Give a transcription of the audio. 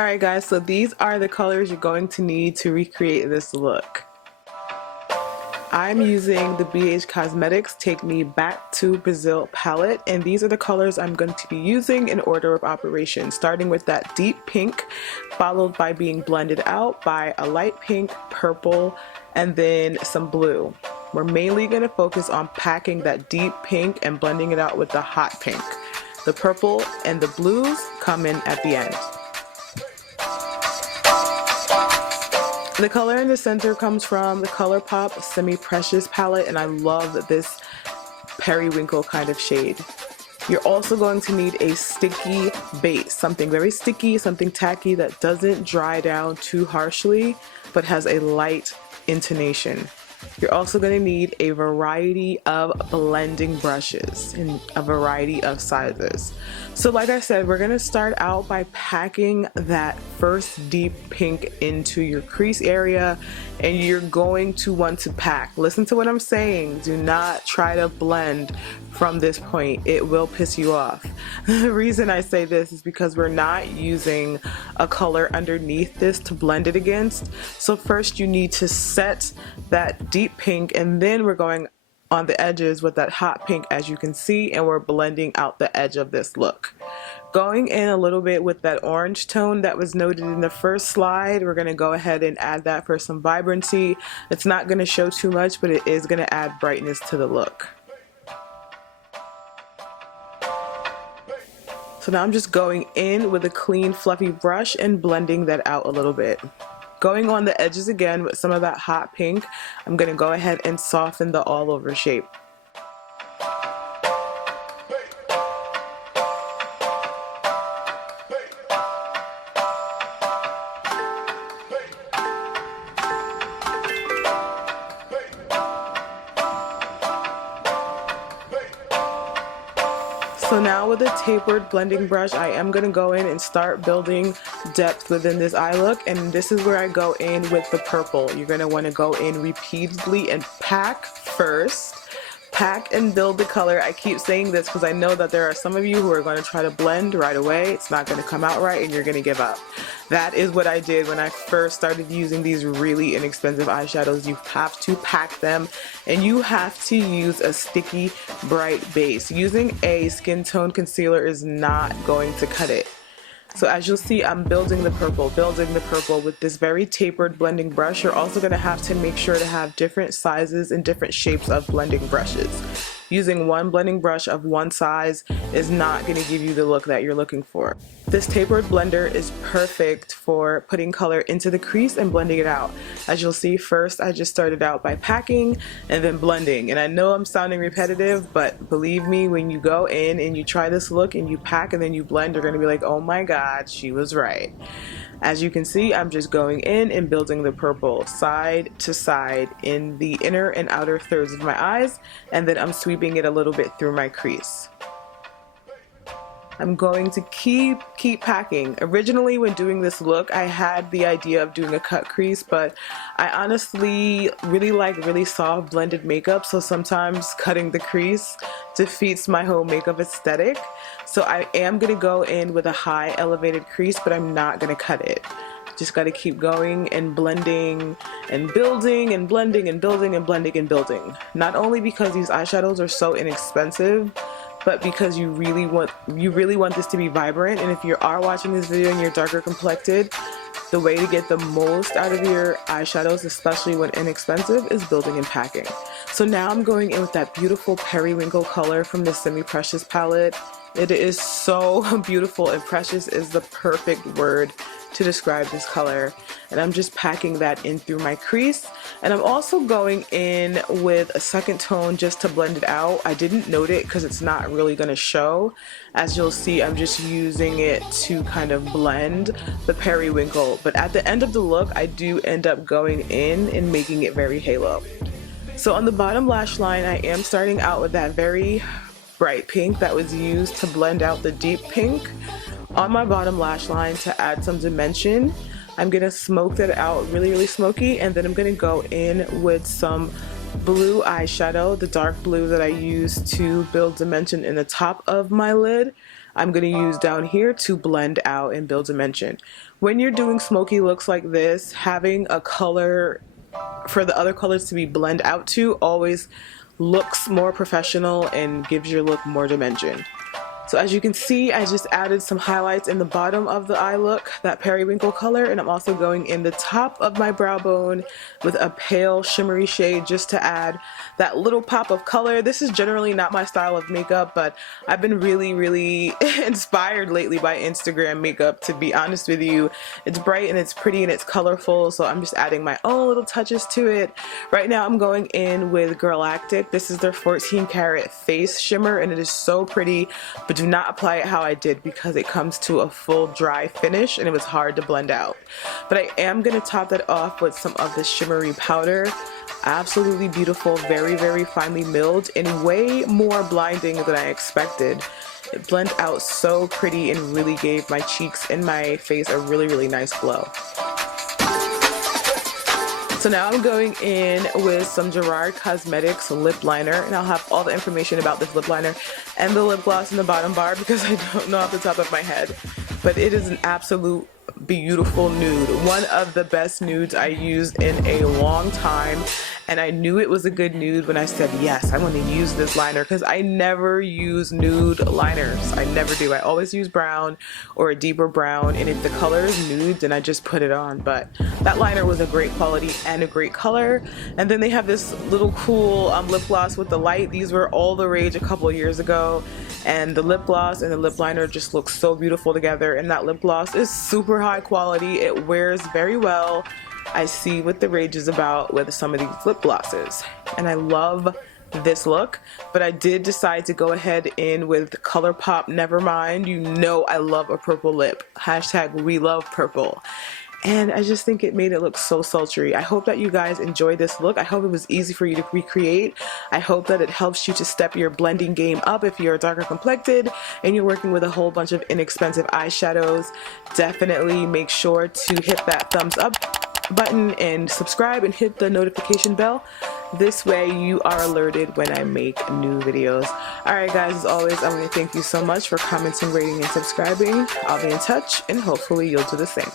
Alright guys, so these are the colors you're going to need to recreate this look. I'm using the BH Cosmetics Take Me Back to Brazil palette, and these are the colors I'm going to be using in order of operation, starting with that deep pink, followed by being blended out by a light pink, purple, and then some blue. We're mainly going to focus on packing that deep pink and blending it out with the hot pink. The purple and the blues come in at the end. The color in the center comes from the ColourPop Semi Precious palette, and I love this periwinkle kind of shade. You're also going to need a sticky base, something very sticky, something tacky that doesn't dry down too harshly but has a light intonation. You're also going to need a variety of blending brushes in a variety of sizes. So like I said, we're going to start out by packing that first deep pink into your crease area, and you're going to want to pack. Listen to what I'm saying. Do not try to blend from this point. It will piss you off. The reason I say this is because we're not using a color underneath this to blend it against. So first you need to set that deep pink, and then we're going on the edges with that hot pink, as you can see, and we're blending out the edge of this look. Going in a little bit with that orange tone that was noted in the first slide, we're going to go ahead and add that for some vibrancy. It's not going to show too much, but it is going to add brightness to the look. So now I'm just going in with a clean fluffy brush and blending that out a little bit. Going on the edges again with some of that hot pink, I'm going to go ahead and soften the all over shape. So now with a tapered blending brush, I am going to go in and start building depth within this eye look, and this is where I go in with the purple. You're going to want to go in repeatedly and pack first. Pack and build the color. I keep saying this because I know that there are some of you who are going to try to blend right away. It's not going to come out right and you're going to give up. That is what I did when I first started using these really inexpensive eyeshadows. You have to pack them, and you have to use a sticky, bright base. Using a skin tone concealer is not going to cut it. So as you'll see, I'm building the purple with this very tapered blending brush. You're also going to have to make sure to have different sizes and different shapes of blending brushes. Using one blending brush of one size is not going to give you the look that you're looking for. This tapered blender is perfect for putting color into the crease and blending it out. As you'll see, first I just started out by packing and then blending. And I know I'm sounding repetitive, but believe me, when you go in and you try this look and you pack and then you blend, you're going to be like, oh my god, she was right. As you can see, I'm just going in and building the purple side to side in the inner and outer thirds of my eyes, and then I'm sweeping it a little bit through my crease. I'm going to keep packing. Originally, when doing this look, I had the idea of doing a cut crease, but I honestly really like really soft blended makeup, so sometimes cutting the crease defeats my whole makeup aesthetic. So I am going to go in with a high elevated crease, but I'm not going to cut it. Just got to keep going and blending and building and blending and building and blending and building. Not only because these eyeshadows are so inexpensive, but because you really want this to be vibrant. And if you are watching this video and you're darker complected, the way to get the most out of your eyeshadows, especially when inexpensive, is building and packing. So now I'm going in with that beautiful periwinkle color from the Semi Precious palette. It is so beautiful, and precious is the perfect word to describe this color. And I'm just packing that in through my crease, and I'm also going in with a second tone just to blend it out. I didn't note it because it's not really going to show. As you'll see, I'm just using it to kind of blend the periwinkle, but at the end of the look I do end up going in and making it very halo. So on the bottom lash line, I am starting out with that very bright pink that was used to blend out the deep pink on my bottom lash line to add some dimension. I'm gonna smoke that out really smoky, and then I'm gonna go in with some blue eyeshadow, the dark blue that I used to build dimension in the top of my lid. I'm going to use down here to blend out and build dimension. When you're doing smoky looks like this, having a color for the other colors to be blend out to always looks more professional and gives your look more dimension. So as you can see, I just added some highlights in the bottom of the eye look, that periwinkle color, and I'm also going in the top of my brow bone with a pale shimmery shade just to add that little pop of color. This is generally not my style of makeup, but I've been really inspired lately by Instagram makeup, to be honest with you. It's bright and it's pretty and it's colorful, so I'm just adding my own little touches to it. Right now I'm going in with Galactic. This is their 14 karat face shimmer, and it is so pretty, but do not apply it how I did because it comes to a full dry finish and it was hard to blend out. But I am going to top that off with some of this shimmery powder. Absolutely beautiful, very finely milled, and way more blinding than I expected. It blended out so pretty and really gave my cheeks and my face a really nice glow. So now I'm going in with some Gerard Cosmetics lip liner, and I'll have all the information about this lip liner and the lip gloss in the bottom bar because I don't know off the top of my head. But it is an absolute beautiful nude. One of the best nudes I used in a long time, and I knew it was a good nude when I said yes, I want to use this liner, because I never use nude liners. I never do. I always use brown or a deeper brown, and if the color is nude then I just put it on. But that liner was a great quality and a great color. And then they have this little cool lip gloss with the light. These were all the rage a couple of years ago, and the lip gloss and the lip liner just look so beautiful together. And that lip gloss is super high quality. It wears very well. I see what the rage is about with some of these lip glosses, and I love this look. But I did decide to go ahead in with ColourPop Nevermind. You know I love a purple lip. Hashtag we love purple. And I just think it made it look so sultry. I hope that you guys enjoyed this look. I hope it was easy for you to recreate. I hope that it helps you to step your blending game up if you're darker complected and you're working with a whole bunch of inexpensive eyeshadows. Definitely make sure to hit that thumbs up button and subscribe and hit the notification bell. This way you are alerted when I make new videos. Alright guys, as always, I want to thank you so much for commenting, rating, and subscribing. I'll be in touch, and hopefully you'll do the same.